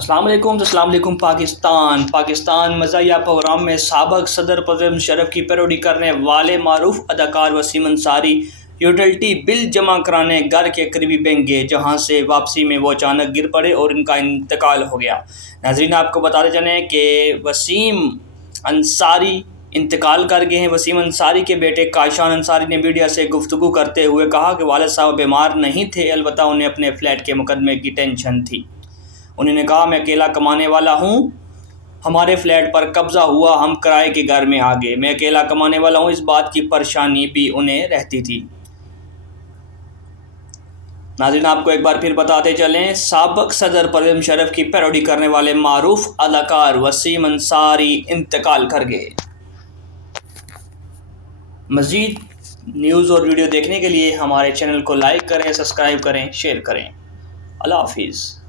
السلام علیکم پاکستان مزاحیہ پروگرام میں سابق صدر پرویز مشرف کی پیروڈی کرنے والے معروف اداکار وسیم انصاری یوٹیلٹی بل جمع کرانے گھر کے قریبی بینک گئے، جہاں سے واپسی میں وہ اچانک گر پڑے اور ان کا انتقال ہو گیا۔ ناظرین، آپ کو بتاتے چلیں کہ وسیم انصاری انتقال کر گئے ہیں۔ وسیم انصاری کے بیٹے کاشان انصاری نے میڈیا سے گفتگو کرتے ہوئے کہا کہ والد صاحب بیمار نہیں تھے، البتہ انہیں اپنے فلیٹ کے مقدمے کی ٹینشن تھی۔ انہوں نے کہا، میں اکیلا کمانے والا ہوں، ہمارے فلیٹ پر قبضہ ہوا، ہم کرائے کے گھر میں آ گئے، میں اکیلا کمانے والا ہوں، اس بات کی پریشانی بھی انہیں رہتی تھی۔ ناظرین، آپ کو ایک بار پھر بتاتے چلیں، سابق صدر پرویز مشرف کی پیروڈی کرنے والے معروف اداکار وسیم انصاری انتقال کر گئے۔ مزید نیوز اور ویڈیو دیکھنے کے لیے ہمارے چینل کو لائک کریں، سبسکرائب کریں، شیئر کریں۔ اللہ حافظ۔